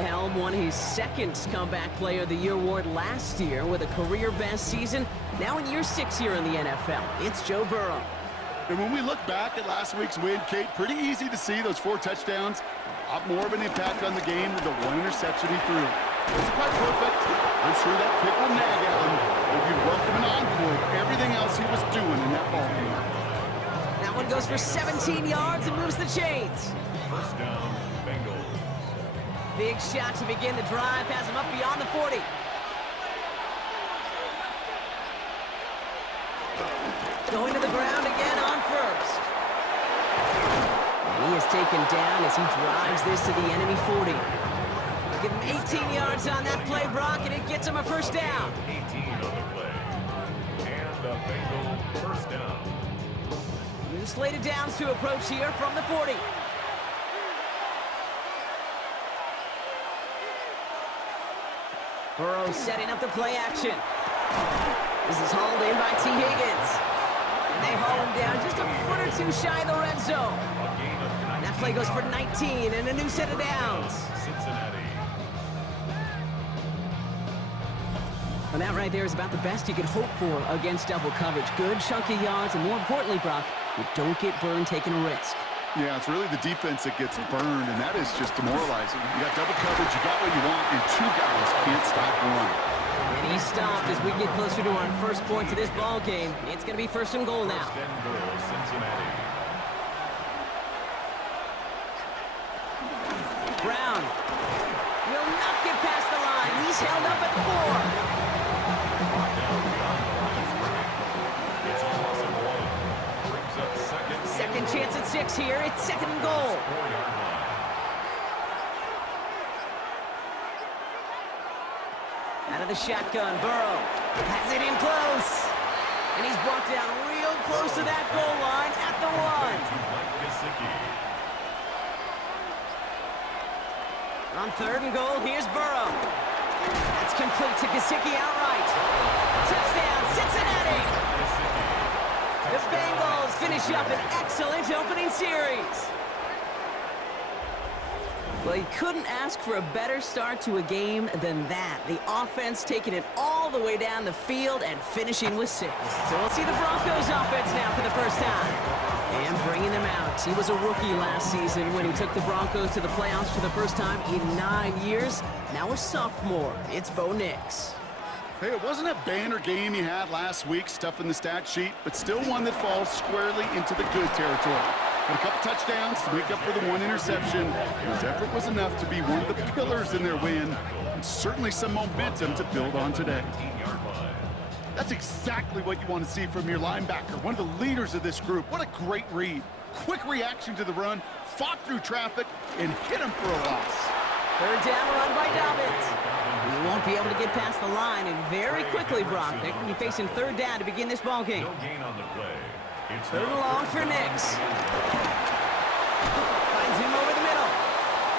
helm won his second Comeback Player of the Year award last year with a career-best season. Now in year 6 here in the NFL, it's Joe Burrow. And when we look back at last week's win, Kate, pretty easy to see those 4 touchdowns. A lot more of an impact on the game than the 1 interception he threw. It wasn't quite perfect. I'm sure that pick will nag at him. But you'd welcome an encore of everything else he was doing in that ball game. That one goes for 17 yards and moves the chains. First down, Bengals. Big shot to begin the drive, has him up beyond the 40. Going to the ground again on first. And he is taken down as he drives this to the enemy 40. Give him 18 yards on that play, Brock, and it gets him a first down. 18 on the play. And the Bengals first down. New slated downs to approach here from the 40. Burrow setting up the play action. This is hauled in by T. Higgins. And they haul him down just a foot or 2 shy of the red zone. And that play goes for 19 and a new set of downs. Cincinnati. And that right there is about the best you could hope for against double coverage. Good chunky yards, and more importantly, Brock, you don't get burned taking a risk. Yeah, it's really the defense that gets burned, and that is just demoralizing. You got double coverage, you got what you want, and 2 guys can't stop one. And he stopped as we get closer to our first point to this ball game. It's going to be first and goal now. First and goal, Cincinnati. Brown will not get past the line. He's held up at 4. It's a loss of 1. Brings up Second chance at 6 here. It's second and goal. 4-yard line. Out of the shotgun, Burrow has it in close. And he's brought down real close to that goal line at the 1. On third and goal, here's Burrow. That's complete to Gesicki outright. Touchdown, Cincinnati! The Bengals finish up an excellent opening series. Well, you couldn't ask for a better start to a game than that. The offense taking it all the way down the field and finishing with 6. So we'll see the Broncos offense now for the first time. And bringing them out. He was a rookie last season when he took the Broncos to the playoffs for the first time in 9 years. Now a sophomore. It's Bo Nix. Hey, it wasn't a banner game he had last week, stuff in the stat sheet, but still one that falls squarely into the good territory. Had a couple touchdowns to make up for the 1 interception. His effort was enough to be one of the pillars in their win, and certainly some momentum to build on today. That's exactly what you want to see from your linebacker, one of the leaders of this group. What a great read. Quick reaction to the run, fought through traffic, and hit him for a loss. Third down run by Dobbins. He won't be able to get past the line, and very quickly, Brock, they can be facing third down to begin this ball game. No gain on the play. It's third and long for Nix. Finds him over the middle.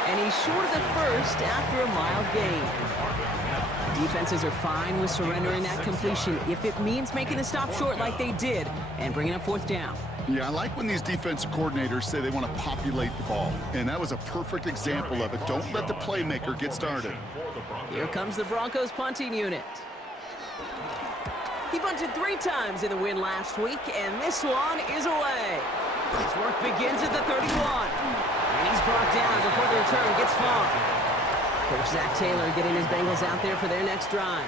And he's short of the first after a mild gain. Defenses are fine with surrendering that completion if it means making the stop short like they did and bringing up fourth down. Yeah, I like when these defensive coordinators say they want to populate the ball, and that was a perfect example of it. Don't let the playmaker get started. Here comes the Broncos punting unit. He punted 3 times in the win last week, and this one is away. His work begins at the 31, and he's brought down before the return gets far. Coach Zach Taylor getting his Bengals out there for their next drive.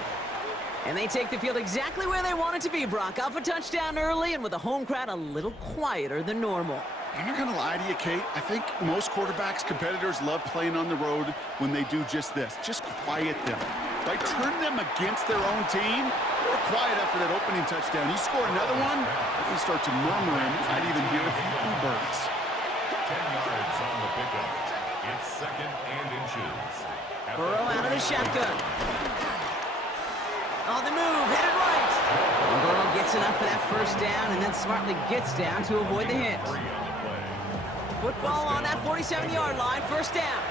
And they take the field exactly where they want it to be, Brock. Up a touchdown early and with a home crowd a little quieter than normal. I'm not going to lie to you, Kate. I think most quarterbacks, competitors love playing on the road when they do just this. Just quiet them. By turning them against their own team, they're quiet after that opening touchdown. You score another one, you start to murmur and might even hear a few bluebirds. 10 yards on the pickup. It's second and inches. Burrow out of the shotgun. On the move, headed right. And Burrow gets enough for that first down and then smartly gets down to avoid the hit. Football on that 47-yard line, first down.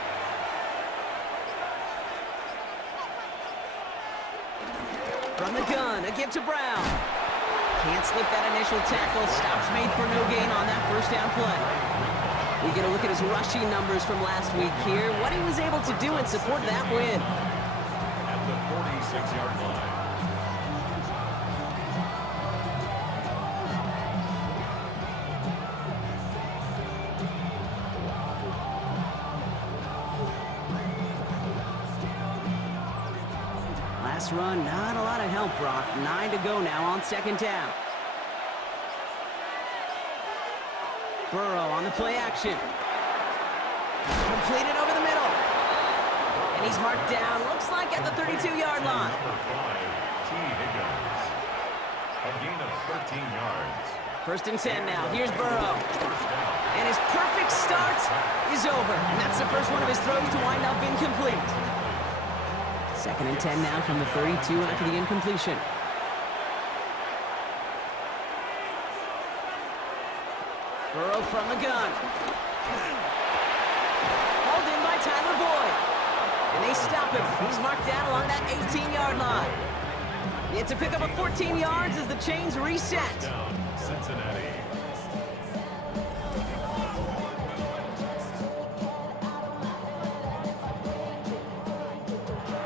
From the gun, a give to Brown. Can't slip that initial tackle. Stops made for no gain on that first down play. We get a look at his rushing numbers from last week here, what he was able to do in support of that win. At the 46-yard line. Last run, not a lot of help, Brock. 9 to go now on second down. Burrow on the play action. Completed over the middle. And he's marked down, looks like at the 32-yard line. Number 5, T. Higgins. A gain of 13 yards. First and 10 now. Here's Burrow. First down. And his perfect start is over. And that's the first one of his throws to wind up incomplete. Second and 10 now from the 32 after the incompletion. Burrow from the gun. Hauled in by Tyler Boyd. And they stop him. He's marked down along that 18-yard line. It's a pickup of 14 yards as the chains reset. Down, Cincinnati.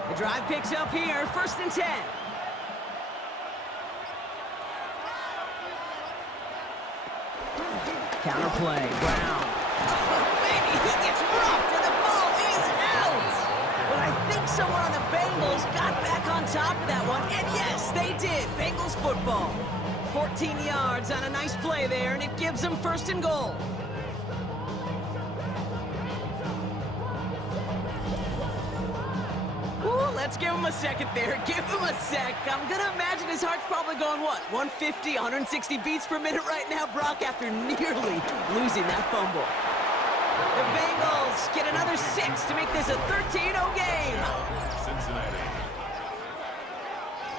The drive picks up here, first and 10. Counterplay, Brown. Oh, baby, he gets rocked and the ball is out. But I think someone on the Bengals got back on top of that one, and yes, they did. Bengals football. 14 yards on a nice play there, and it gives them first and goal. Ooh, let's give him a second there. Give him a sec. I'm going to imagine his heart's probably going, what, 150, 160 beats per minute right now, Brock, after nearly losing that fumble. The Bengals get another 6 to make this a 13-0 game. Cincinnati.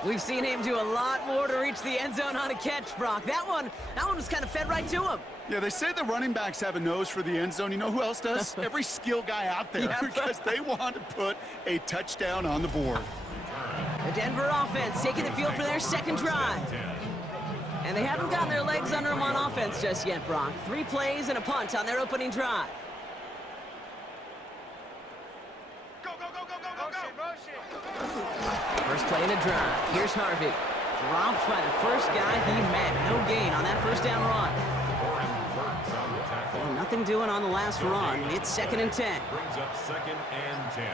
We've seen him do a lot more to reach the end zone on a catch, Brock. That one was kind of fed right to him. Yeah, they say the running backs have a nose for the end zone. You know who else does? Every skill guy out there, Yeah. because they want to put a touchdown on the board. The Denver offense taking the field for their second drive. And they haven't gotten their legs under them on offense just yet, Brock. 3 plays and a punt on their opening drive. First play in a drive. Here's Harvey. Dropped by the first guy he met. No gain on that first down run. Well, nothing doing on the last run. It's second and 10. Brings up second and 10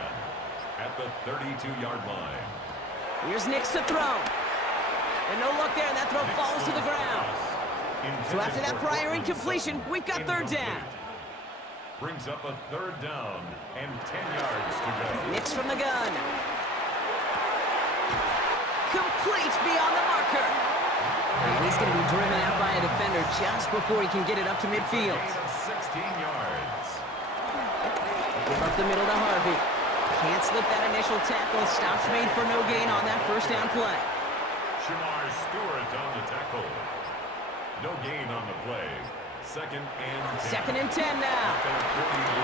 at the 32-yard line. Here's Nix to throw. And no luck there, and that throw falls to the ground. So after that prior incompletion, we've got third down. Brings up a third down and 10 yards to go. Nix from the gun. Complete beyond the marker. And he's going to be driven out by a defender just before he can get it up to midfield. Gain of 16 yards. Give up the middle to Harvey. Can't slip that initial tackle. Stops made for no gain on that first down play. Shamar Stewart on the tackle. No gain on the play. Second and 10. Second and 10 now.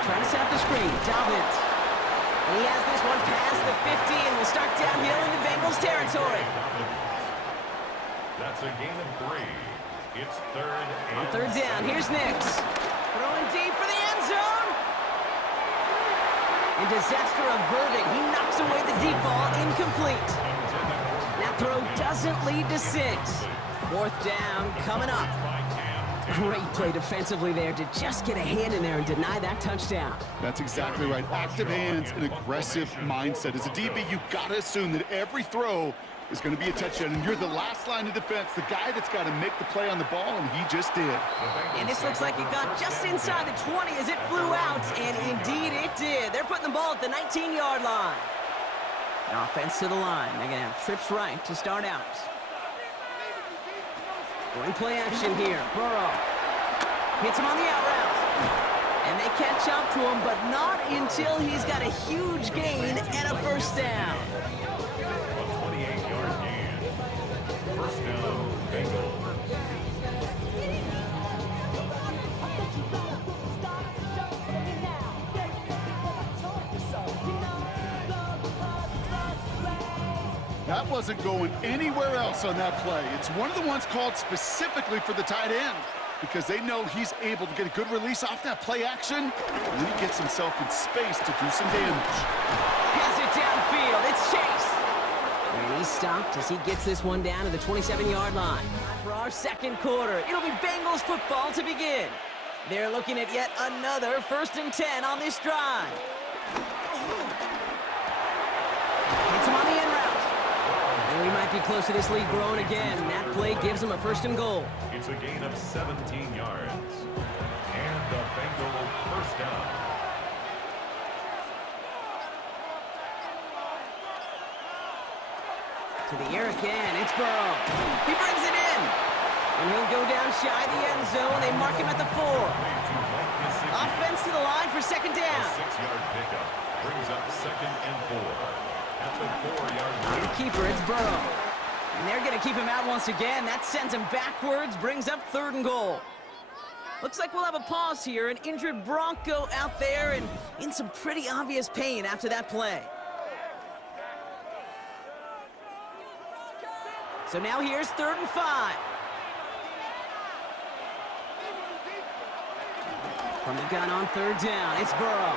Trying to set up the screen. Dobbins. He has this one past the 50 and will start downhill into Bengals territory. That's a gain of 3. It's third and On third down, here's Nix. Throwing deep for the end zone. And disaster averted. He knocks away the deep ball, incomplete. That throw doesn't lead to 6. Fourth down coming up. Great play defensively there to just get a hand in there and deny that touchdown. That's exactly right. Active hands and aggressive mindset. As a DB, you've got to assume that every throw is going to be a touchdown, and you're the last line of defense, the guy that's got to make the play on the ball, and he just did. And this looks like it got just inside the 20 as it flew out, and indeed it did. They're putting the ball at the 19-yard line. An offense to the line. They're going to have trips right to start out. Going play action here. Burrow hits him on the out route. And they catch up to him, but not until he's got a huge gain and a first down. A 28-yard gain. First down, Bengals. That wasn't going anywhere else on that play. It's one of the ones called specifically for the tight end. because they know he's able to get a good release off that play action, and then he gets himself in space to do some damage. Has it downfield. It's Chase. And he's stopped as he gets this one down to the 27-yard line. For our second quarter, it'll be Bengals football to begin. They're looking at yet another 1st and 10 on this drive. It's him on the in route. And we might be close to this lead growing again. That play gives him a 1st and goal. It's a gain of 17 yards. And the Bengals first down. To the air again. It's Burrow. He brings it in. And he'll go down shy of the end zone. They mark him at the 4. Offense to the line for 2nd down. A 6-yard pickup brings up 2nd and 4. At the 4-yard line. The keeper, it's Burrow. And they're going to keep him out once again. That sends him backwards, brings up 3rd and goal. Looks like we'll have a pause here. An injured Bronco out there and in some pretty obvious pain after that play. So now here's 3rd and 5. From the gun on 3rd down, it's Burrow.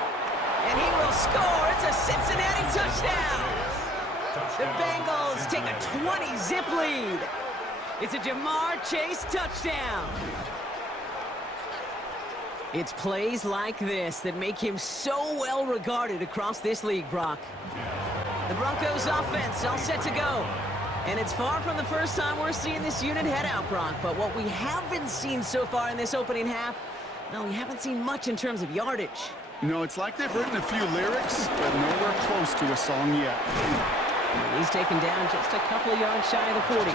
And he will score. It's a Cincinnati touchdown. The Bengals take a 20-zip lead. It's a Jamar Chase touchdown. It's plays like this that make him so well regarded across this league, Brock. The Broncos offense all set to go. And it's far from the first time we're seeing this unit head out, Brock. But what we haven't seen so far in this opening half, no, we haven't seen much in terms of yardage. No, it's like they've written a few lyrics, but nowhere close to a song yet. And he's taken down just a couple of yards shy of the 40.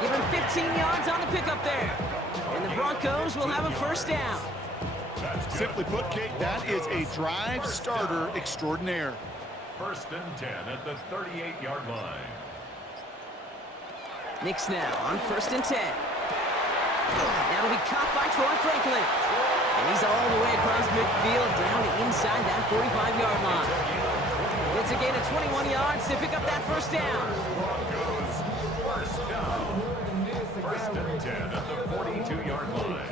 Give him 15 yards on the pickup there. And the Broncos will have a 1st down. Simply put, Kate, that is a drive starter extraordinaire. 1st and 10 at the 38-yard line. Knicks now on 1st and 10. That'll be caught by Troy Franklin. And he's all the way across midfield down inside that 45-yard line. It's a gain of 21 yards to pick up that 1st down. Broncos first down. 1st and 10 at the 42-yard line.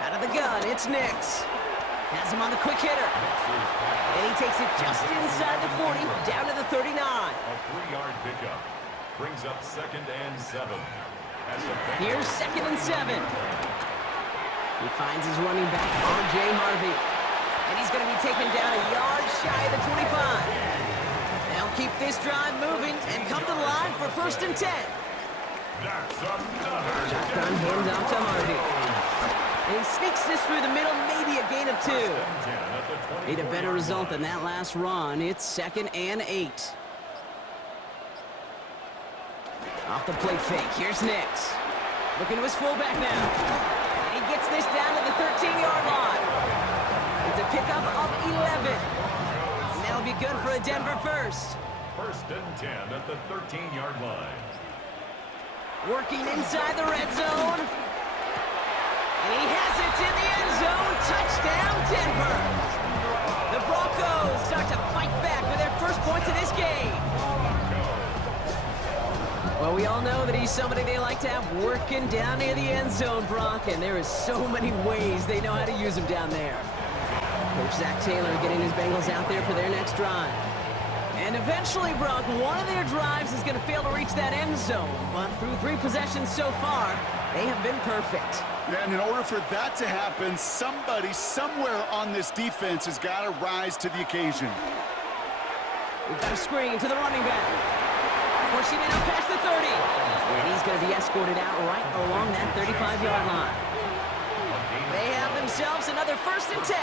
Out of the gun, it's Nix. Has him on the quick hitter. And he takes it just inside the 40, down to the 39. A 3-yard pickup brings up 2nd and 7. Here's 2nd and 7. He finds his running back, R.J. Harvey. And he's going to be taken down a yard shy of the 25. They'll keep this drive moving and come to the line for 1st and 10. That's another Shotgun hands off to Harvey. And he sneaks this through the middle, maybe a gain of 2. Need a better result than that last run. It's 2nd and 8. Off the play fake, here's Nix. Looking to his fullback now. And he gets this down to the 13-yard line. It's a pickup of 11. And that'll be good for a Denver 1st. 1st and 10 at the 13-yard line. Working inside the red zone. And he has it in the end zone. Touchdown, Denver. The Broncos start to fight back with their 1st points of this game. Well, we all know that he's somebody they like to have working down near the end zone, Brock, and there is so many ways they know how to use him down there. Coach Zach Taylor getting his Bengals out there for their next drive. And eventually, Brock, one of their drives is going to fail to reach that end zone, but through 3 possessions so far, they have been perfect. Yeah, and in order for that to happen, somebody somewhere on this defense has got to rise to the occasion. We've got a screen to the running back. Pushing it up past the 30. And he's going to be escorted out right along that 35-yard line. They have themselves another 1st and 10.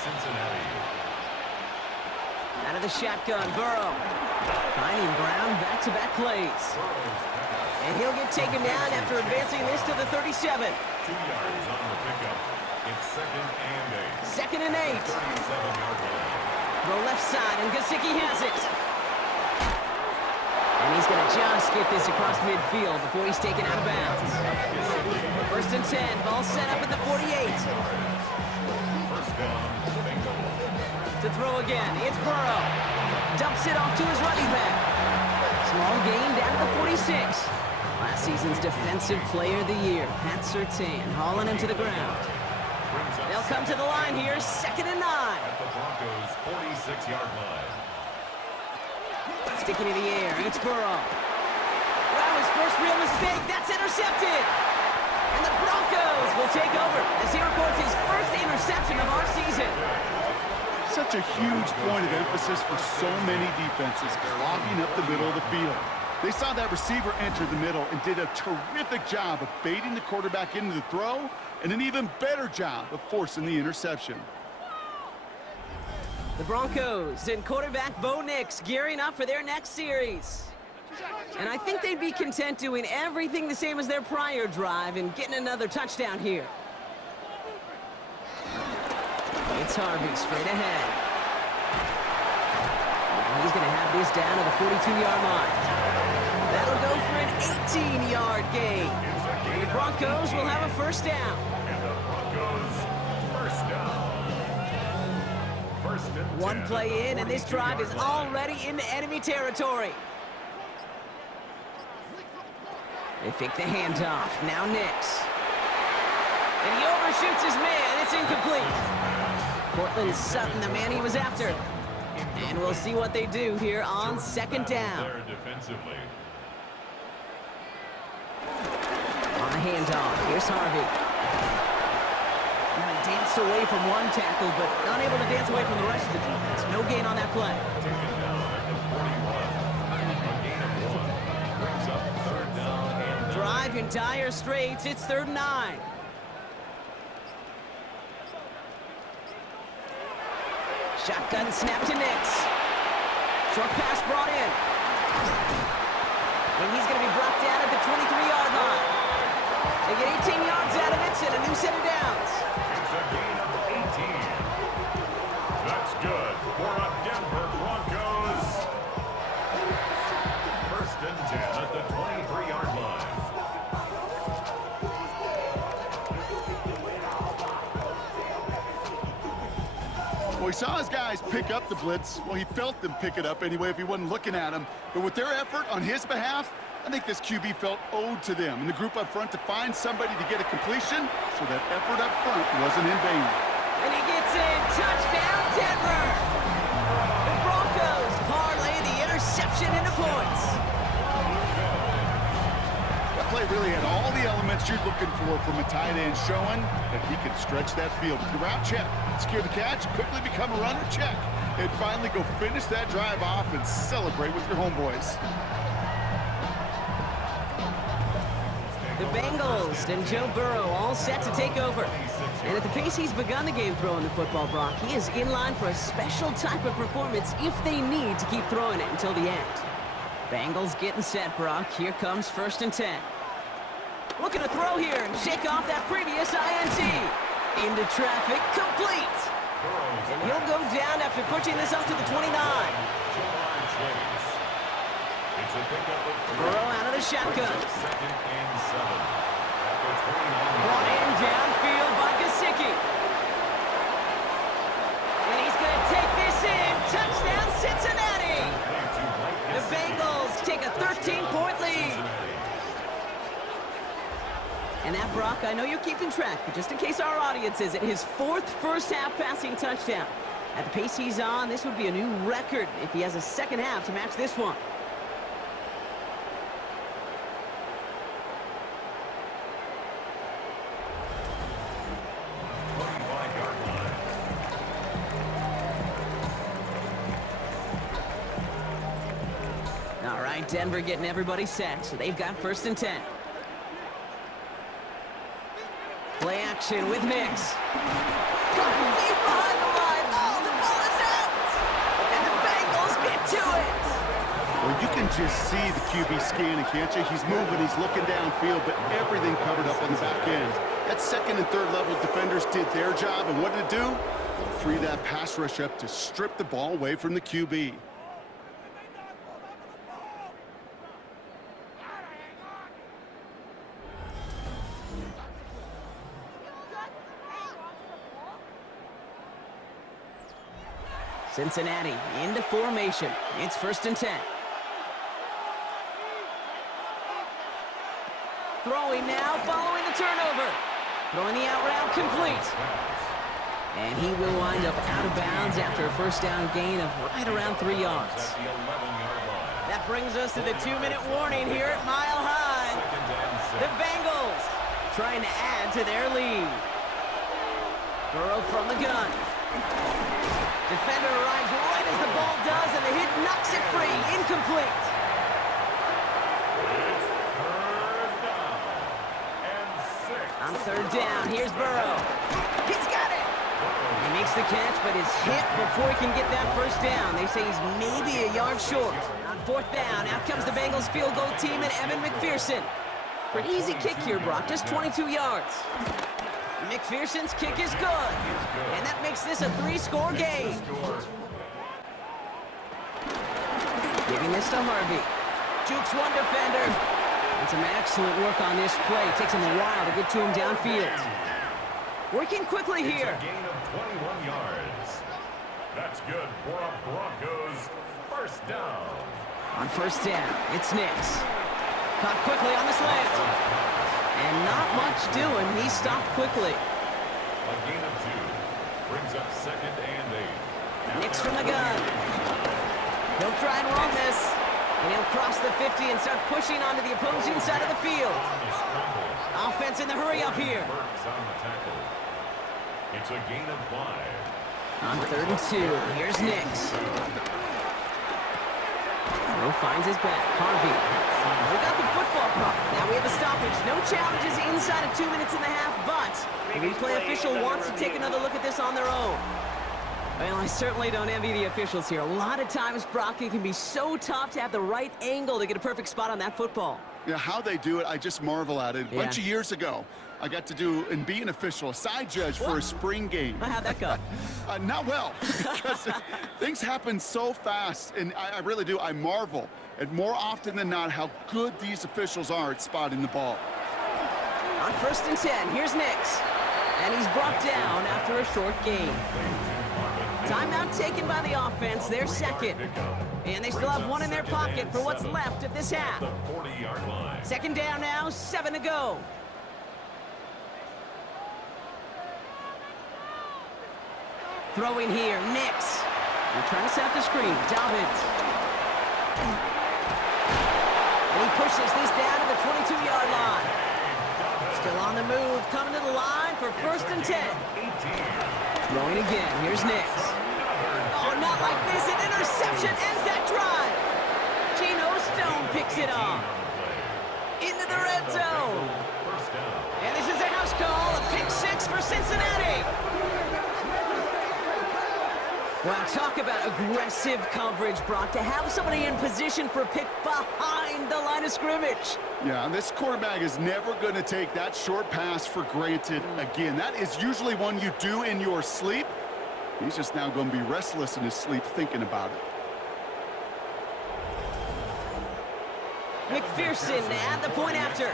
Cincinnati. Out of the shotgun, Burrow. Finding Brown back-to-back plays. And he'll get taken down after advancing this to the 37. 2 yards on the pickup. It's 2nd and 8. 2nd and 8. 37-yard line. Throw left side, and Gesicki has it. And he's going to just get this across midfield before he's taken out of bounds. First and 10, ball set up at the 48. To throw again, it's Burrow. Dumps it off to his running back. Small gain down to the 46. Last season's Defensive Player of the Year, Pat Surtain, hauling him to the ground. They'll come to the line here, 2nd and 9. At the Broncos' 46-yard line. Sticking in the air, it's Burrow. Wow, his first real mistake, that's intercepted. And the Broncos will take over as he records his first interception of our season. Such a huge point of emphasis for so many defenses, clogging up the middle of the field. They saw that receiver enter the middle and did a terrific job of baiting the quarterback into the throw, and an even better job of forcing the interception. The Broncos and quarterback Bo Nix gearing up for their next series. And I think they'd be content doing everything the same as their prior drive and getting another touchdown here. It's Harvey straight ahead. And he's going to have this down to the 42-yard line. That'll go for an 18-yard gain. And the Broncos will have a first down. And the Broncos first down. First and 10. One play in, and this drive is already into enemy territory. They fake the handoff. Now Nix. And he overshoots his man. It's incomplete. Cortland Sutton, the man he was after. And we'll see what they do here on 2nd down. There defensively. On the handoff, here's Harvey. Now he danced away from one tackle, but unable to dance away from the rest of the defense. No gain on that play. Taken down at the 41. A gain of 1. Brings up 3rd down and 9. Drive in dire straits. It's 3rd and 9. Shotgun snap to Nix. Short pass brought in. And he's going to be brought down at the 23-yard line. They get 18 yards out of it and a new set of downs. It's a gain of 18. That's good for a Denver Broncos. First and 10 at the 23-yard line. Well, he saw his guys pick up the blitz. Well, he felt them pick it up anyway if he wasn't looking at him. But with their effort on his behalf, I think this QB felt owed to them and the group up front to find somebody to get a completion, so that effort up front wasn't in vain. And he gets in. Touchdown, Denver! The Broncos parlay the interception into points. That play really had all the elements you're looking for from a tight end, showing that he could stretch that field. The route, check. Secure the catch, quickly become a runner, check. And finally go finish that drive off and celebrate with your homeboys. The Bengals and Joe Burrow all set to take over. And at the pace he's begun the game throwing the football, Brock, he is in line for a special type of performance if they need to keep throwing it until the end. Bengals getting set, Brock. Here comes 1st and 10. Looking to throw here and shake off that previous INT. Into traffic, complete. And he'll go down after pushing this up to the 29. Burrow out of the shotgun. 2nd and 7. At the 29. Brought in downfield by Gesicki. And he's going to take this in. Touchdown, Cincinnati. The Bengals take a 13-point lead. And that, Brock, I know you're keeping track, but just in case our audience isn't, his 4th first-half passing touchdown. At the pace he's on, this would be a new record if he has a second half to match this one. All right, Denver getting everybody set, so they've got 1st and 10. Play action with Nix. Caught deep behind the line. Oh, the ball is out! And the Bengals get to it! Well, you can just see the QB scanning, can't you? He's moving, he's looking downfield, but everything covered up on the back end. That 2nd and 3rd level defenders did their job, and what did it do? Free that pass rush up to strip the ball away from the QB. Cincinnati into formation. It's 1st and 10. Throwing now, following the turnover. Throwing the out route complete. And he will wind up out of bounds after a 1st down gain of right around 3 yards. That brings us to the 2-minute warning here at Mile High. The Bengals trying to add to their lead. Burrow from the gun. Defender arrives right as the ball does, and the hit knocks it free. Incomplete. On 3rd down, here's Burrow. He's got it! He makes the catch, but is hit before he can get that 1st down. They say he's maybe a yard short. On 4th down, out comes the Bengals field goal team and Evan McPherson. Pretty easy kick here, Brock, just 22 yards. McPherson's kick is good, and that makes this a 3-score game. Giving this to Harvey. Jukes one defender. And some excellent work on this play. Takes him a while to get to him downfield. Working quickly here. It's a gain of 21 yards. That's good for a Broncos 1st down. On 1st down, it's Nix. Caught quickly on the slant. And not much doing. He stopped quickly. A gain of 2 brings up 2nd and 8. Nix from the gun. He'll try and run this. And he'll cross the 50 and start pushing onto the opposing side of the field. Offense in the hurry up here. It's a gain of 5. On 3rd and 2, here's Nix. Burrow finds his back. Harvey. We got the football puck. Now we have a stoppage. No challenges inside of 2 minutes and a half, but the replay official wants to take another look at this on their own. Well, I certainly don't envy the officials here. A lot of times, Brock, it can be so tough to have the right angle to get a perfect spot on that football. Yeah, how they do it, I just marvel at it. A bunch of years ago, I got to do and be an official, a side judge for a spring game. How'd that go? Not well, because things happen so fast, and I really do. I marvel at more often than not how good these officials are at spotting the ball. On 1st and 10, here's Nix. And he's brought down after a short gain. Timeout taken by the offense, their 2nd. And they still have 1 in their pocket for what's left of this half. 2nd down now, 7 to go. Throwing here, Nix. They're trying to set up the screen. Dobbins. And he pushes this down to the 22-yard line. Still on the move, coming to the line for 1st and 10. Throwing again, here's Nix. Oh, not like this, an interception ends that drive. Geno Stone picks it off. Into the red zone. And this is a house call, a pick 6 for Cincinnati. Wow, talk about aggressive coverage, Brock, to have somebody in position for a pick behind the line of scrimmage. Yeah, and this quarterback is never going to take that short pass for granted again. That is usually one you do in your sleep. He's just now going to be restless in his sleep thinking about it. McPherson at the point after.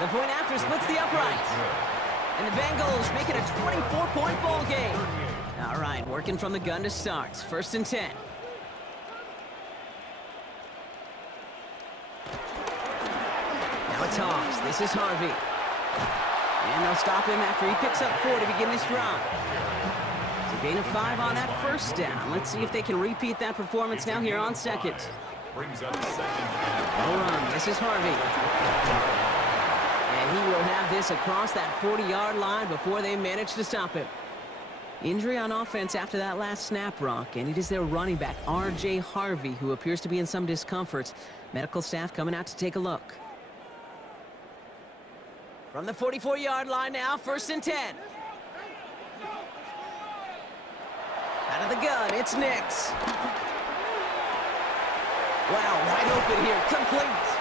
The point after splits the uprights. And the Bengals making a 24-point ball game. All right, working from the gun to start. 1st and 10. Now a toss. This is Harvey. And they'll stop him after he picks up 4 to begin this drive. It's a gain of 5 on that 1st down. Let's see if they can repeat that performance now here on 2nd. Brings up 2nd. No run. This is Harvey. And he will have this across that 40-yard line before they manage to stop him. Injury on offense after that last snap, Brock, and it is their running back, R.J. Harvey, who appears to be in some discomfort. Medical staff coming out to take a look. From the 44-yard line now, 1st and 10. Out of the gun, it's Nix. Wow, wide open here, complete.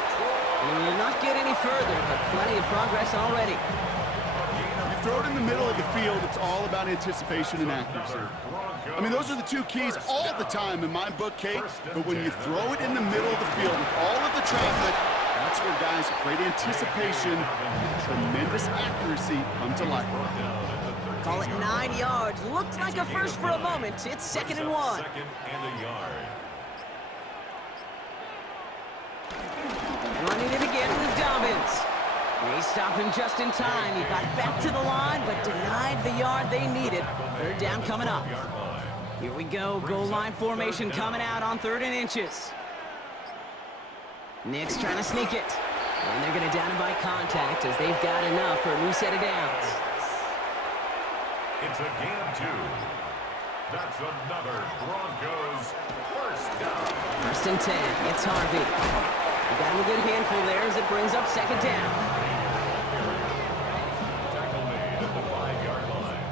Will not get any further, but plenty of progress already. You throw it in the middle of the field, it's all about anticipation and accuracy. I mean, those are the 2 keys all the time in my book, Kate. But when you throw it in the middle of the field with all of the traffic, That's where guys with great anticipation and tremendous accuracy come to life. Call it 9 yards. Looked like a first for a moment. It's 2nd and 1. Second and a yard. Running it again with Dobbins. They stop him just in time. He got back to the line, but denied the yard they needed. 3rd down coming up. Here we go. Goal line formation coming out on 3rd and inches. Nick's trying to sneak it. And they're going to down him by contact as they've got enough for a new set of downs. It's a gain of 2. That's another Broncos first down. 1st and 10. It's Harvey. He got him a good handful there as it brings up 2nd down. Tackle made at the 5-yard line.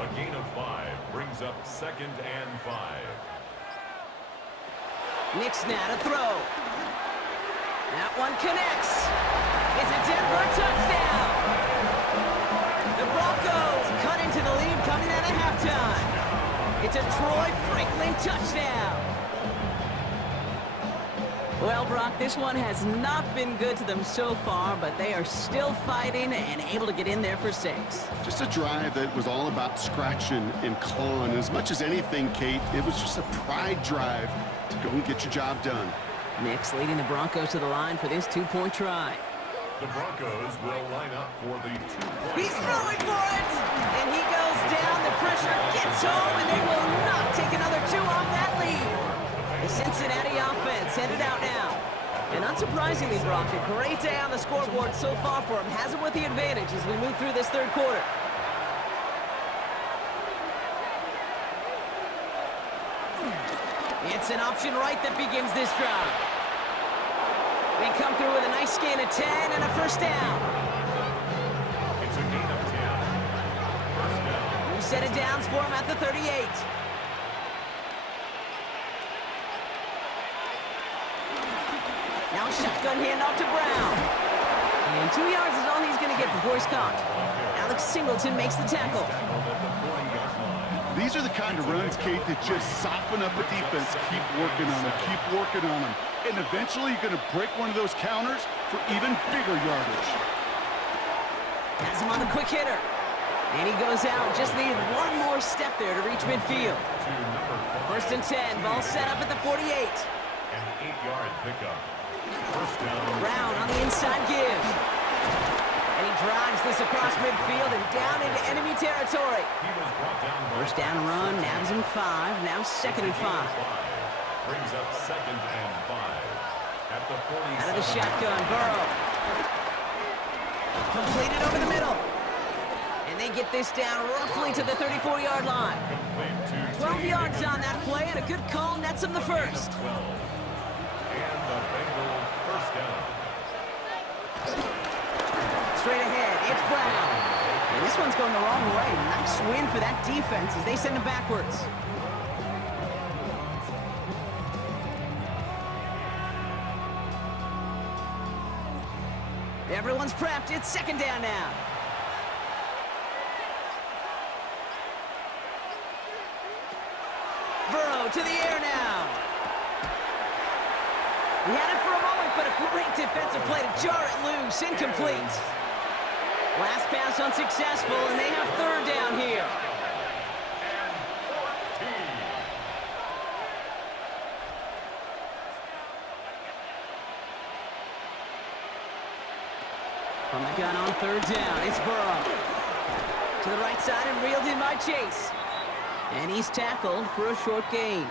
A gain of 5 brings up 2nd and 5. Nick's now to throw. That one connects. It's a Denver touchdown. The Broncos cut into the lead coming out of halftime. It's a Troy Franklin touchdown. Well, Brock, this one has not been good to them so far, but they are still fighting and able to get in there for 6. Just a drive that was all about scratching and clawing. As much as anything, Kate, it was just a pride drive to go and get your job done. Nick's leading the Broncos to the line for this 2-point try. The Broncos will line up for the 2-point. He's throwing for it! And he goes down. The pressure gets home, and they will not take another 2 off that lead. The Cincinnati offense headed out now. And unsurprisingly, Brock, a great day on the scoreboard so far for him. Has him with the advantage as we move through this 3rd quarter. It's an option right that begins this drive. They come through with a nice gain of 10 and a 1st down. It's a gain of 10. 1st down. New set of downs for him at the 38. Now a shotgun handoff to Brown. And 2 yards is all he's going to get before he's caught. Alex Singleton makes the tackle. These are the kind of runs, Kate, that just soften up a defense. Keep working on them, keep working on them. And eventually you're going to break one of those counters for even bigger yardage. Has him on the quick hitter. And he goes out. Just needed one more step there to reach midfield. 1st and 10. Ball set up at the 48. An 8-yard pickup. 1st down. Brown on the inside give. And he drives this across midfield and down into enemy territory. He was brought down. 1st down run, nabs him 5. Now 2nd and 5. Brings up 2nd and 5. At the 47. Out of the shotgun, Burrow. Completed over the middle. And they get this down roughly to the 34-yard line. 12 yards on that play, and a good call nets him the 1st. 12. And the Bengals first down. Straight ahead, it's Brown. And this one's going the wrong way. Nice win for that defense as they send him backwards. Everyone's prepped. It's 2nd down now. Burrow to the air now. He had it for a moment, but a great defensive play to jar it loose. Incomplete. Last pass unsuccessful, and they have 3rd down here. From the gun on 3rd down, it's Burrow. To the right side and reeled in by Chase. And he's tackled for a short gain.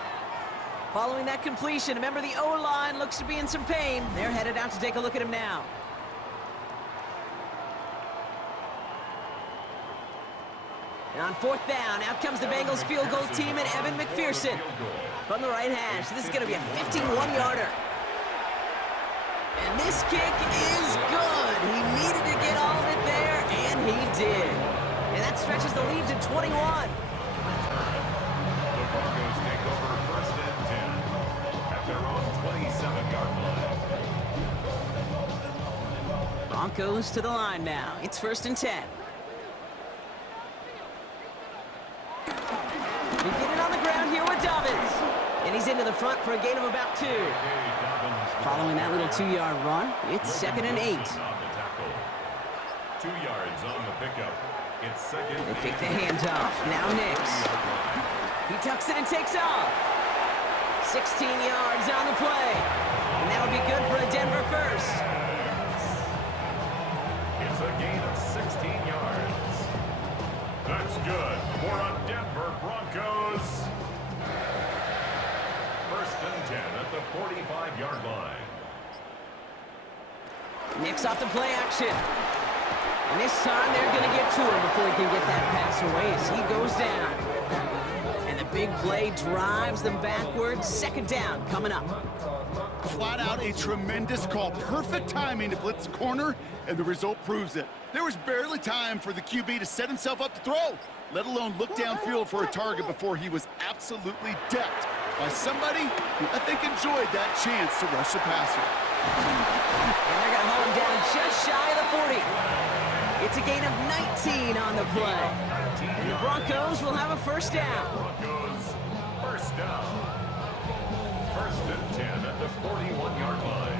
Following that completion, remember the O-line looks to be in some pain. They're headed out to take a look at him now. And on 4th down, out comes the Bengals field goal team and Evan McPherson. From the right hash, this is going to be a 51-yarder. And this kick is good. He needed to get all of it there, and he did. And that stretches the lead to 21. The Broncos take over 1st and 10 at their own 27-yard line. Broncos to the line now. It's 1st and 10. We get it on the ground here with Dobbins. And And he's into the front for a gain of about 2. Following that little 2-yard run, it's 2nd and 8. 2 yards on the pickup. It's 2nd. They fake the handoff. Now Nix. He tucks it and takes off. 16 yards on the play. And that'll be good for a Denver first. It's a gain of 16 yards. That's good for a Denver Broncos. 1st and 10 at the 45-yard line. Nix off the play action. And this time they're going to get to him before he can get that pass away as he goes down. And the big play drives them backwards. 2nd down coming up. Flat out a tremendous call. Perfect timing to blitz the corner, and the result proves it. There was barely time for the QB to set himself up to throw, let alone look downfield for a target before he was absolutely decked by somebody who I think enjoyed that chance to rush the passer. And they're going to hold him down just shy of the 40. It's a gain of 19 on the play. And the Broncos will have a 1st down. Broncos, 1st down. 1st and 10 at the 41-yard line.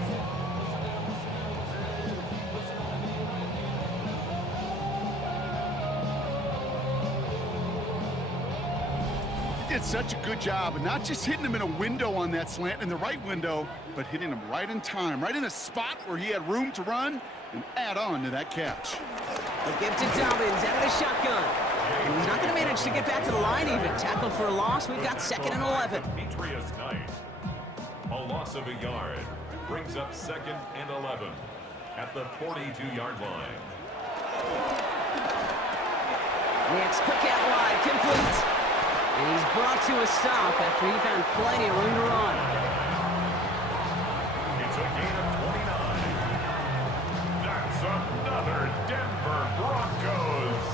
Did such a good job, and not just hitting him in a window on that slant, in the right window, but hitting him right in time, right in a spot where he had room to run and add on to that catch. A give to Dobbins out of the shotgun. And he's not going to manage to get back to the line even. Tackled for a loss. We've got 2nd and 11. Demetrius Knight. A loss of a yard brings up 2nd and 11 at the 42-yard line. Nix quick out wide, complete. And he's brought to a stop after he found plenty of room to run. It's a gain of 29. That's another Denver Broncos.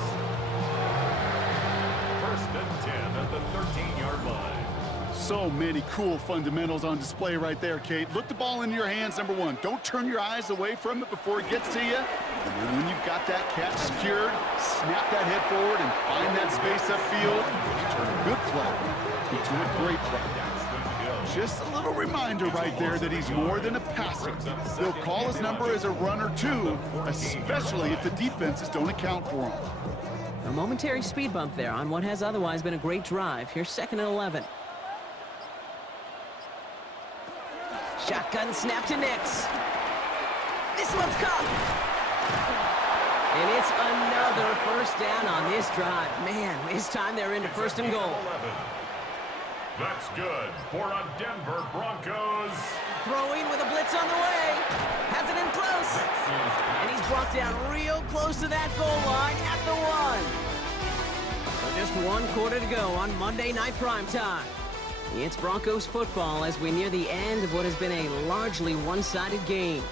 1st and 10 at the 13-yard line. So many cool fundamentals on display right there, Kate. Look the ball into your hands, number 1. Don't turn your eyes away from it before it gets to you. And then when you've got that catch secured, snap that head forward and find that space upfield. Turn a good play into a great play. Just a little reminder right there that he's more than a passer. They'll call his number as a runner too, especially if the defenses don't account for him. A momentary speed bump there on what has otherwise been a great drive. Here's 2nd and 11. Shotgun snap to Nix. This one's caught. And it's another 1st down on this drive. Man, this time they're into 1st and goal. That's good for a Denver Broncos. Throwing with a blitz on the way. Has it in close. And he's brought down real close to that goal line at the 1. So just 1 quarter to go on Monday Night Primetime. It's Broncos football as we near the end of what has been a largely one-sided game.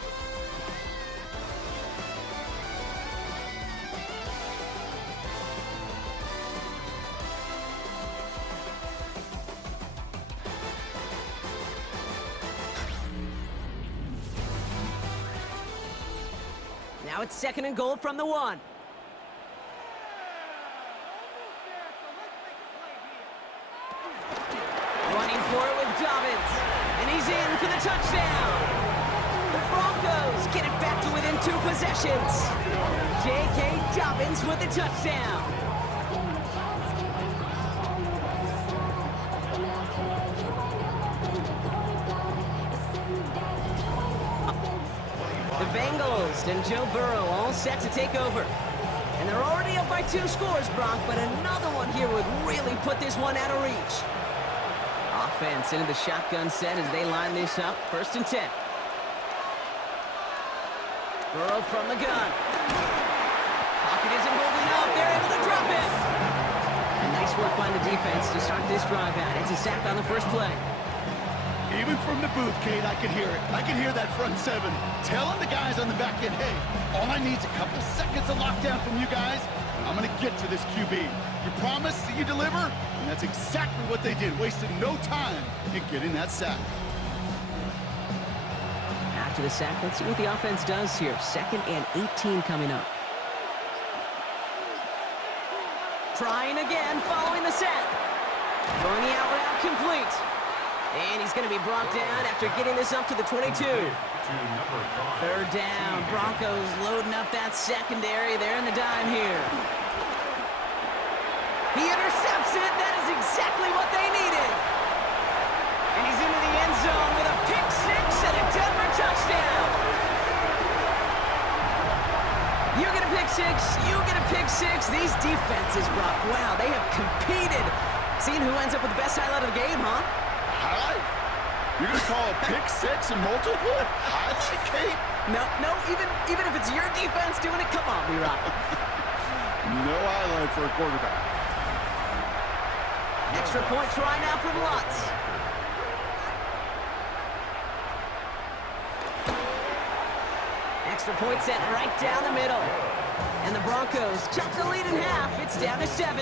Now it's 2nd and goal from the 1. Running for it with Dobbins. And he's in for the touchdown. The Broncos get it back to within 2 possessions. J.K. Dobbins with the touchdown. The Bengals and Joe Burrow all set to take over. And they're already up by 2 scores, Brock, but another one here would really put this one out of reach. Offense into the shotgun set as they line this up. 1st and 10. Burrow from the gun. Pocket isn't holding up. They're able to drop it. And nice work by the defense to start this drive out. It's a sack on the 1st play. Even from the booth, Kate, I could hear it. I could hear that front 7 telling the guys on the back end, hey, all I need is a couple seconds of lockdown from you guys. I'm going to get to this QB. You promise that you deliver? And that's exactly what they did, wasting no time in getting that sack. After the sack, let's see what the offense does here. 2nd and 18 coming up. Trying again, following the set. Throwing the out route complete. And he's going to be brought down after getting this up to the 22. Third down. Broncos loading up that secondary. They're in the dime here. He intercepts it. That is exactly what they needed. And he's into the end zone with a pick six and a Denver touchdown. You get a pick six. You get a pick six. These defenses, Brock, wow, they have competed. Seeing who ends up with the best highlight of the game, huh? Highlight? You're going to call a pick six and multiple highlight, Kate? No, even if it's your defense doing it, come on, B-Rock. No highlight for a quarterback. Extra point try now from Lutz. Extra point set right down the middle. And the Broncos chop the lead in half. It's down to 7.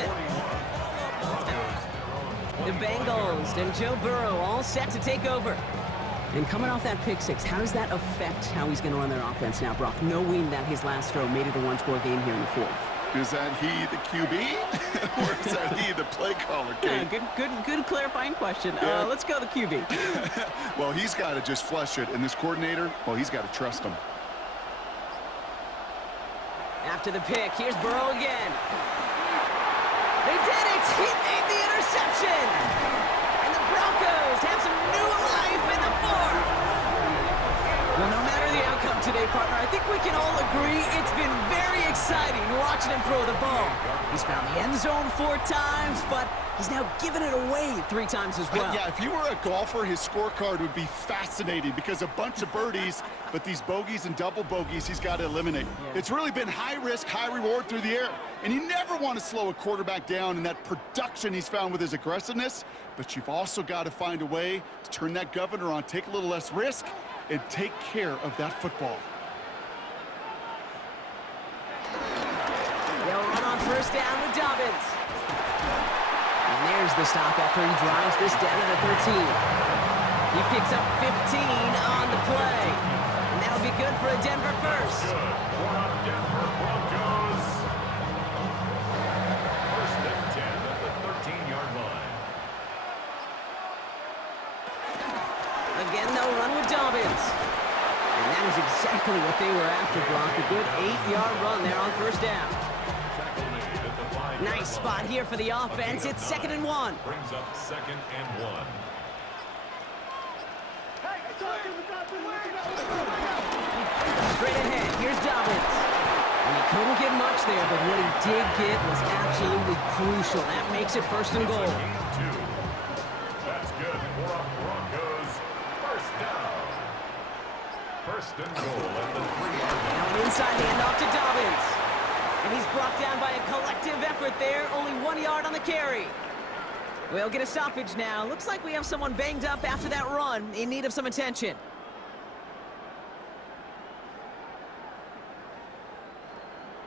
The Bengals and Joe Burrow all set to take over. And coming off that pick six, how does that affect how he's going to run their offense now, Brock, knowing that his last throw made it a one-score game here in the fourth? Is that he the QB? Or is that he the play caller, Kate? Yeah, good clarifying question. Yeah. Let's go the QB. Well, he's got to just flush it. And this coordinator, well, he's got to trust him. After the pick, here's Burrow again. They did it! He made the interception! And the Broncos have some new life in the fourth! Well, no matter the outcome today, partner, I think we can all agree it's been very exciting watching him throw the ball. He's found the end zone 4 times, but he's now given it away 3 times as well. Yeah, if he were a golfer, his scorecard would be fascinating because a bunch of birdies, but these bogeys and double bogeys he's got to eliminate. Yeah. It's really been high risk, high reward through the air. And you never want to slow a quarterback down in that production he's found with his aggressiveness, but you've also got to find a way to turn that governor on, take a little less risk, and take care of that football. They'll run on first down with Dobbins. And there's the stop after he drives this down to the 13. He picks up 15 on the play. And that'll be good for a Denver first. Good for a Denver Broncos. First and 10 at the 13-yard line. Again, they'll run with Dobbins. And that is exactly what they were after, Brock. A good 8-yard run there on first down. Nice spot here for the offense. It's 2nd and 1. Brings up 2nd and 1. Straight ahead, here's Dobbins. And he couldn't get much there, but what he did get was absolutely crucial. That makes it 1st and goal. That's good for a Broncos first down. 1st and goal at the 3-yard line. Now an inside handoff to Dobbins. And he's brought down by a collective effort there. Only 1 yard on the carry. We'll get a stoppage now. Looks like we have someone banged up after that run, in need of some attention.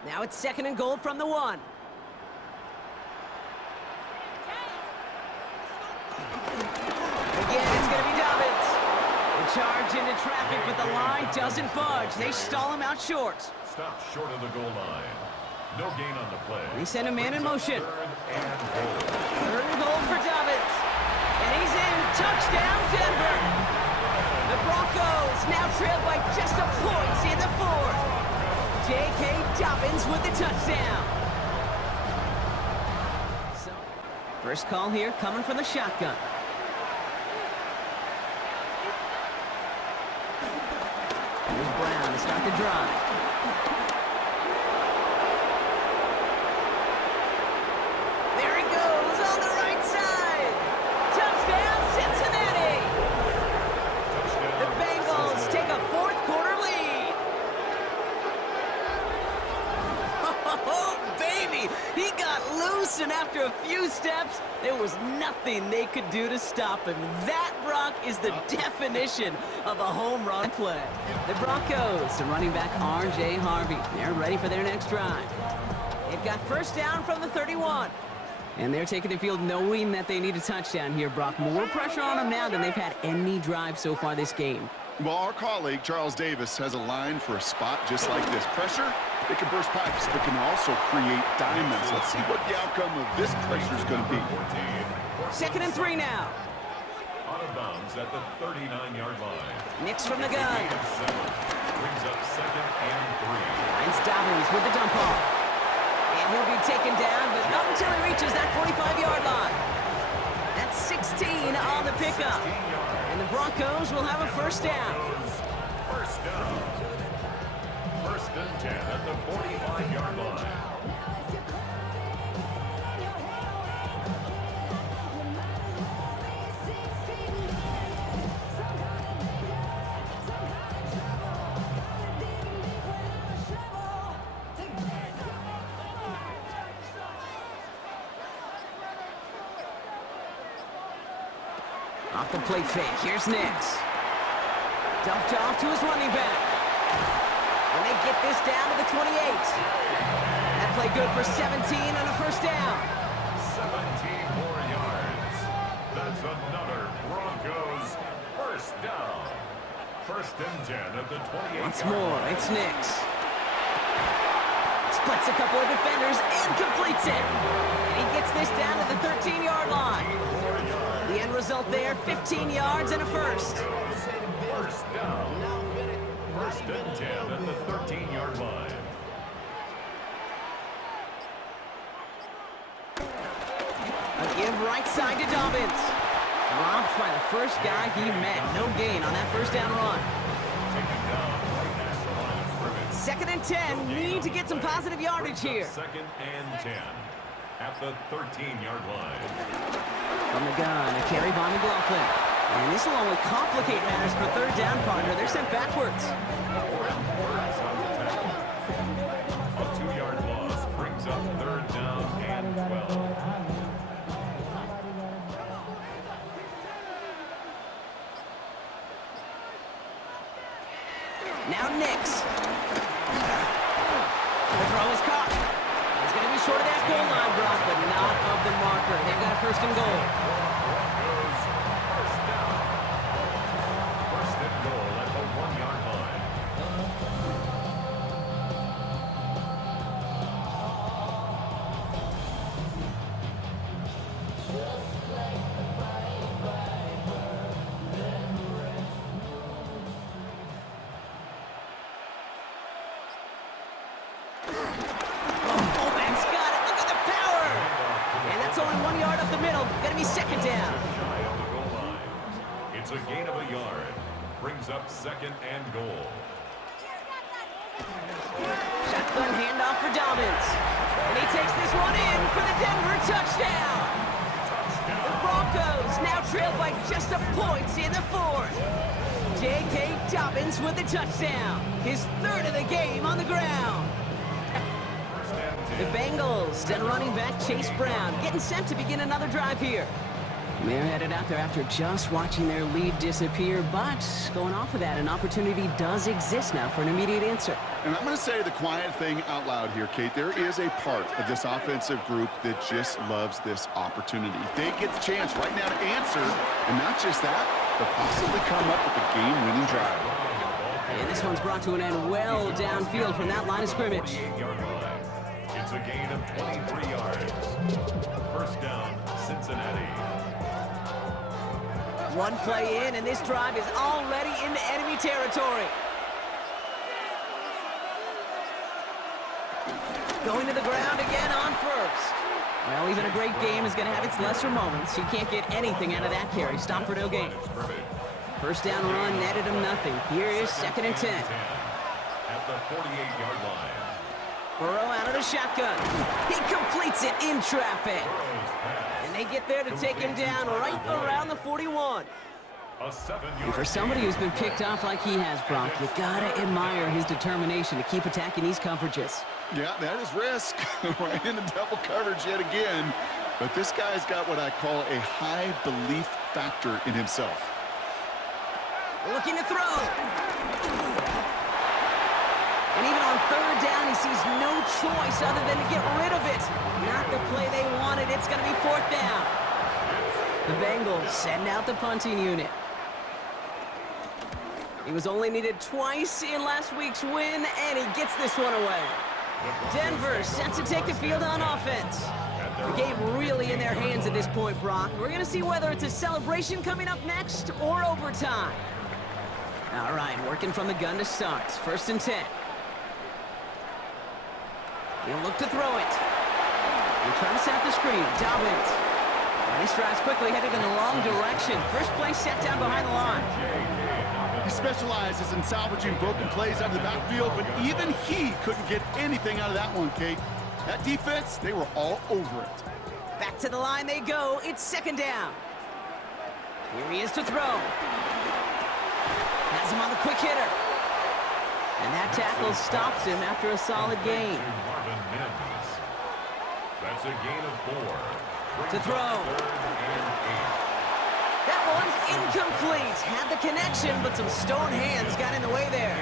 Now it's 2nd and goal from the 1. Again, it's going to be Dobbins. They charge into traffic, but the line doesn't budge. They stall him out short. Stop short of the goal line. No gain on the play. They send a man in motion. 3rd and goal for Dobbins. And he's in. Touchdown, Denver. The Broncos now trail by just a point in the 4th. J.K. Dobbins with the touchdown. So, first call here coming from the shotgun. Here's Brown to start the drive. There he goes on the right side. Touchdown, Cincinnati. The Bengals take a 4th quarter lead. Oh, baby. He got loose, and after a few steps, there was nothing they could do to stop him. That, Brock, is the definition of a home run play. The Broncos, the running back R.J. Harvey. They're ready for their next drive. They've got first down from the 31. And they're taking the field knowing that they need a touchdown here, Brock. More pressure on them now than they've had any drive so far this game. Well, our colleague, Charles Davis, has a line for a spot just like this. Pressure, it can burst pipes, but can also create diamonds. Let's see what the outcome of this pressure is going to be. 2nd and 3 now. Out of bounds at the 39-yard line. Nix from the gun. Brings up 2nd and 3. Finds Dobbins with the dump off. And he'll be taken down, but not until he reaches that 45-yard line. That's 16 on the pickup. And the Broncos will have a first down. First down. 1st and 10 at the 45-yard line. Off the play fake, here's Nix. Dumped off to his running back. And they get this down to the 28. That play good for 17 on a first down. 17 more yards. That's another Broncos first down. 1st and 10 at the 28. Once more, it's Nix. Splits a couple of defenders and completes it. And he gets this down to the 13-yard line. The end result there, 15 yards and a first. First down. 1st and 10 at the 13-yard line. A give right side to Dobbins. Dropped by the first guy he met. No gain on that first down run. Taken down right at the line of scrimmage. 2nd and 10. Need to get some positive yardage here. 2nd and 10 at the 13-yard line. From the gun, a carry by McLaughlin. And this will only complicate matters for 3rd down, partner. They're sent backwards. A 2-yard loss brings up 3rd down and 12. Now Nix. The throw is caught. It's going to be short of that goal line, Brock, but not of the marker. They've got a 1st and goal. Broncos first down. 1st and goal at the 1-yard line. Be 2nd down. Shy of the goal line. It's a gain of a yard. Brings up 2nd and goal. Shotgun handoff for Dobbins. And he takes this one in for the Denver touchdown. The Broncos now trail by just a point in the 4th. J.K. Dobbins with the touchdown. His 3rd of the game on the ground. The Bengals and running back Chase Brown getting set to begin another drive here. They're headed out there after just watching their lead disappear, but going off of that, an opportunity does exist now for an immediate answer. And I'm going to say the quiet thing out loud here, Kate. There is a part of this offensive group that just loves this opportunity. They get the chance right now to answer, and not just that, but possibly come up with a game-winning drive. And this one's brought to an end well downfield from that line of scrimmage. It's a gain of 23 yards. 1st down, Cincinnati. One play in, and this drive is already into enemy territory. Going to the ground again on 1st. Well, even a great game is going to have its lesser moments. You can't get anything out of that carry. Stop for no gain. 1st down run netted him nothing. Here is 2nd and 10. At the 48-yard line. Burrow out of the shotgun. He completes it in traffic. And they get there to take him down right around the 41. And for somebody who's been picked off like he has, Brock, you gotta admire his determination to keep attacking these coverages. Yeah, that is risk. Right into double coverage yet again. But this guy's got what I call a high belief factor in himself. Looking to throw. And even on 3rd down, he sees no choice other than to get rid of it. Not the play they wanted. It's going to be 4th down. The Bengals send out the punting unit. He was only needed twice in last week's win, and he gets this one away. Denver set to take the field on offense. The game really in their hands at this point, Brock. We're going to see whether it's a celebration coming up next or overtime. All right, working from the gun to start. 1st and 10. He'll look to throw it. He'll try to set the screen. Dobbins. And he strides quickly, headed in the wrong direction. First play set down behind the line. He specializes in salvaging broken plays out of the backfield, but even he couldn't get anything out of that one, Kate. That defense, they were all over it. Back to the line they go. It's 2nd down. Here he is to throw. Has him on the quick hitter. And that tackle stops him after a solid gain. That's a gain of 4. To throw. That one's incomplete. Had the connection, but some stone hands got in the way there.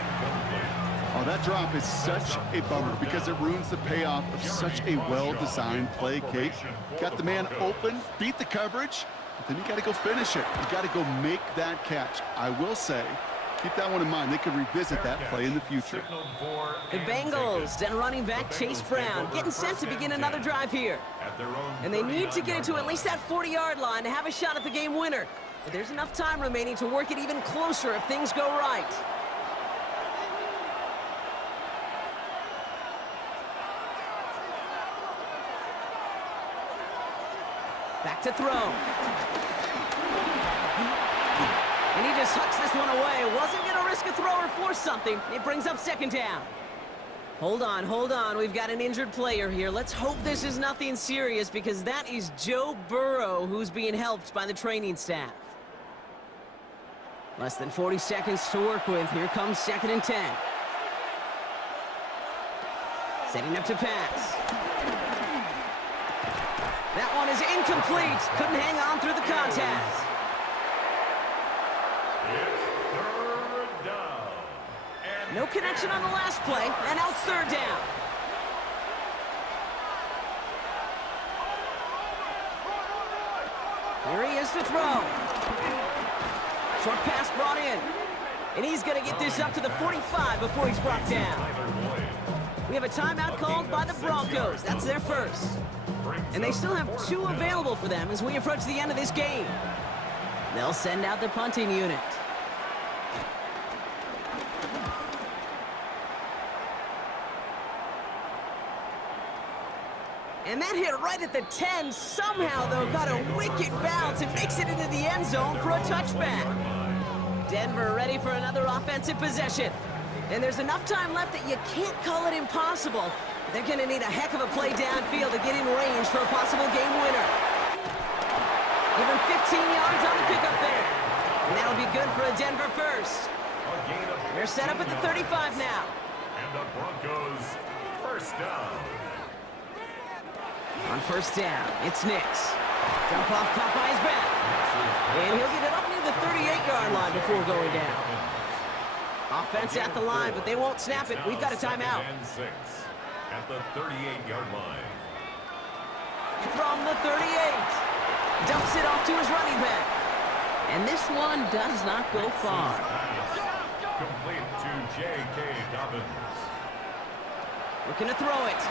Oh, that drop is such a bummer because it ruins the payoff of such a well-designed play, Kate. Got the man open, beat the coverage, but then you got to go finish it. You got to go make that catch. I will say, keep that one in mind. They could revisit that play in the future. The Bengals and running back Chase Brown getting set to begin another drive here. And they need to get it to at least that 40-yard line to have a shot at the game winner. But there's enough time remaining to work it even closer if things go right. Back to throw. And he just hucks this one away. Wasn't going to risk a throw or force something. It brings up 2nd down. Hold on. We've got an injured player here. Let's hope this is nothing serious because that is Joe Burrow who's being helped by the training staff. Less than 40 seconds to work with. Here comes 2nd and 10. Setting up to pass. That one is incomplete. Couldn't hang on through the contact. It's 3rd down. No connection on the last play, and now it's 3rd down. Here he is to throw. Short pass brought in. And he's going to get this up to the 45 before he's brought down. We have a timeout called by the Broncos. That's their first. And they still have 2 available for them as we approach the end of this game. They'll send out the punting unit. And that hit right at the 10. Somehow, though, got a wicked bounce and makes it into the end zone for a touchback. Denver ready for another offensive possession. And there's enough time left that you can't call it impossible. They're going to need a heck of a play downfield to get in range for a possible game winner. Give him 15 yards on the pickup there. And that'll be good for a Denver first. They're set up at the 35 now. And the Broncos 1st down. On 1st down, it's Nix. Jump off caught by his back. And he'll get it up near the 38-yard line before going down. Offense at the line, but they won't snap it. We've got a timeout. At the 38-yard line. From the 38. Dumps it off to his running back. And this one does not go far. Complete to J.K. Dobbins. Looking to throw it.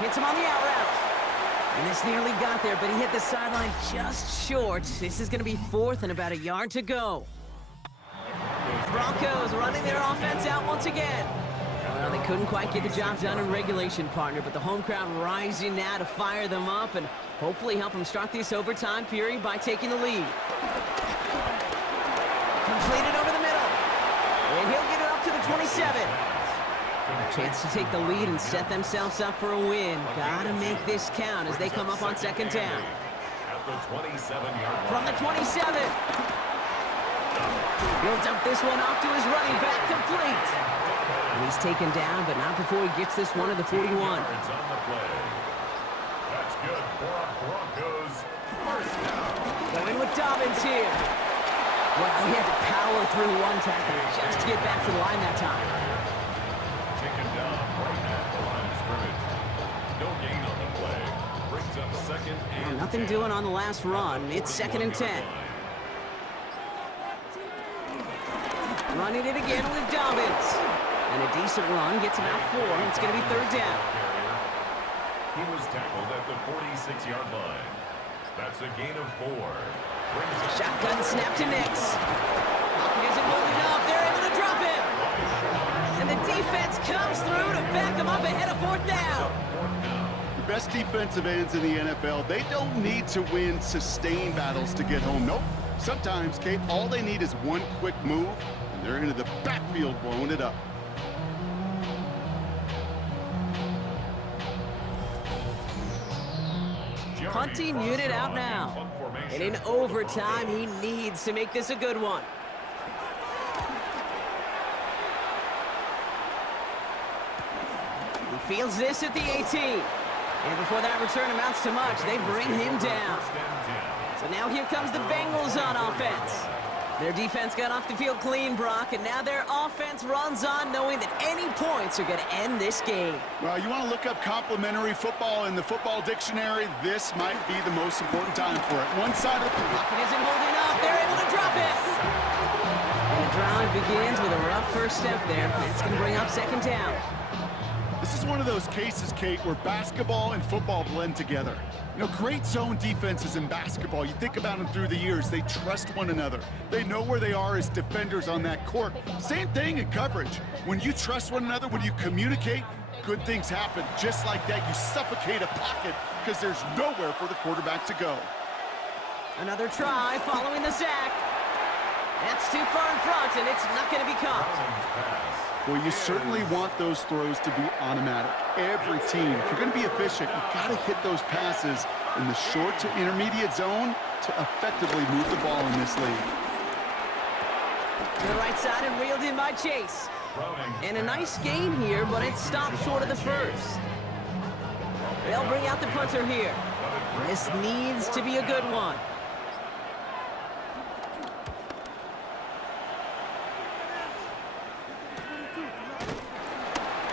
Hits him on the out route. And this nearly got there, but he hit the sideline just short. This is going to be 4th and about a yard to go. Broncos running their offense out once again. Well, they couldn't quite get the job done in regulation, partner, but the home crowd rising now to fire them up and hopefully help them start this overtime period by taking the lead. Completed over the middle. And he'll get it up to the 27. A chance to take the lead and set themselves up for a win. Gotta make this count as they come up on 2nd down. At the 27-yard line. From the 27. He'll dump this one off to his running back, complete. And he's taken down, but not before he gets this one to the 41. That's good for a Broncos 1st down. Going with Dobbins here. Well, he had to power through one tackle just to get back to the line that time. Taken down right at the line of scrimmage. No gain on the play. Brings up 2nd and Well, nothing 10. doing on the last run. It's 2nd and 10. Running it again with Dobbins. And And a decent run gets him out 4. It's going to be 3rd down. He was tackled at the 46-yard line. That's a gain of 4. Shotgun snap to Nix. Pocket isn't holding up. They're able to drop him. And the defense comes through to back him up ahead of 4th down. The best defensive ends in the NFL, they don't need to win sustained battles to get home. Nope. Sometimes, Kate, all they need is one quick move, and they're into the backfield blowing it up. Punting unit out now. And in overtime, he needs to make this a good one. He fields this at the 18. And before that return amounts to much, they bring him down. So now here comes the Bengals on offense. Their defense got off the field clean, Brock, and now their offense runs on knowing that any points are going to end this game. Well, you want to look up complimentary football in the football dictionary, this might be the most important time for it. One side of the pocket isn't holding up. They're able to drop it. And the drive begins with a rough first step there. It's going to bring up 2nd down. This is one of those cases, Kate, where basketball and football blend together. You know, great zone defenses in basketball, you think about them through the years, they trust one another. They know where they are as defenders on that court. Same thing in coverage. When you trust one another, when you communicate, good things happen. Just like that, you suffocate a pocket because there's nowhere for the quarterback to go. Another try following the sack. That's too far in front, and it's not going to be caught. Well, you certainly want those throws to be automatic. Every team, if you're going to be efficient, you've got to hit those passes in the short to intermediate zone to effectively move the ball in this league. To the right side and reeled in by Chase. And a nice gain here, but it stopped short of the first. They'll bring out the punter here. And this needs to be a good one.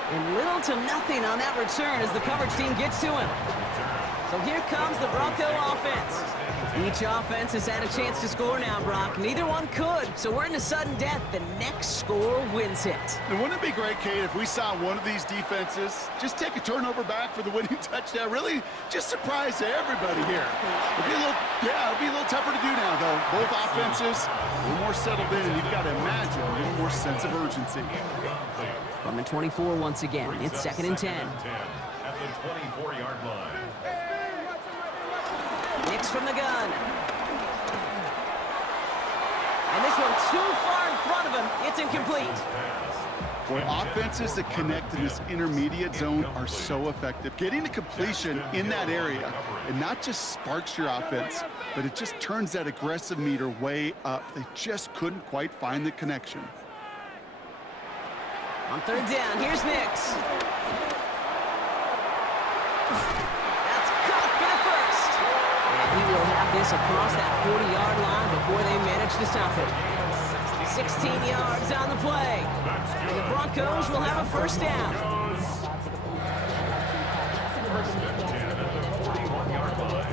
And little to nothing on that return as the coverage team gets to him. So here comes the Bronco offense. Each offense has had a chance to score now, Brock. Neither one could, so we're in a sudden death. The next score wins it. And wouldn't it be great, Kate, if we saw one of these defenses just take a turnover back for the winning touchdown? Really just surprise everybody here. It'll be a little tougher to do now, though. Both offenses a little more settled in, and you've got to imagine a little more sense of urgency. From the 24 once again, it's 2nd and 10. At the 24-yard line. Nix from the gun. And this one too far in front of him. It's incomplete. Boy, offenses that connect in this intermediate zone are so effective. Getting the completion in that area, it not just sparks your offense, but it just turns that aggressive meter way up. They just couldn't quite find the connection. On 3rd down, here's Nix. That's caught for the first. And he will have this across that 40-yard line before they manage to stop it. 16 yards on the play. And the Broncos will have a 1st down. First and 10 at the 41-yard line.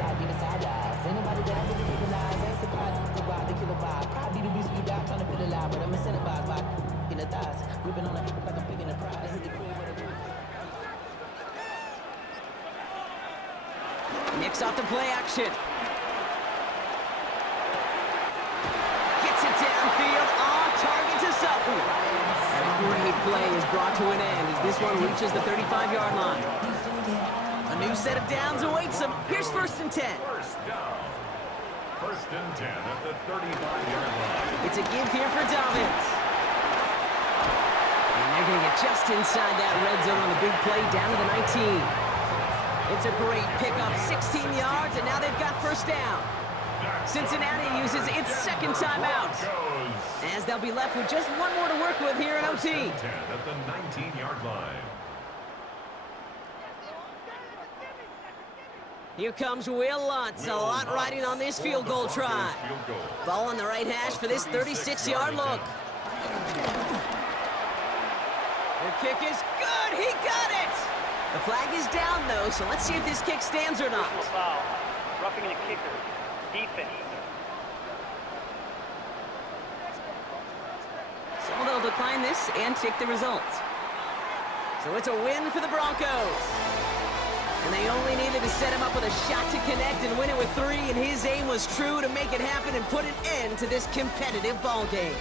Nix off the play action. Gets it downfield on target to Sutton. And a great play is brought to an end as this one reaches the 35-yard line. A new set of downs awaits them. Here's 1st and 10. First down. 1st and 10 at the 35-yard line. It's a give here for Dobbins. And they're going to get just inside that red zone on the big play down to the 19. It's a great pickup, 16 yards, and now they've got 1st down. Cincinnati uses its 2nd timeout, as they'll be left with just one more to work with here in OT. 10 at the 19-yard line. Here comes Will Lutz, a lot riding on this field goal try. Ball on the right hash for this 36-yard look. The kick is good, he got it! The flag is down, though, so let's see if this kick stands or not. Foul. Roughing the kicker. Defense. So they'll decline this and take the results. So it's a win for the Broncos. And they only needed to set him up with a shot to connect and win it with 3, and his aim was true to make it happen and put an end to this competitive ball game.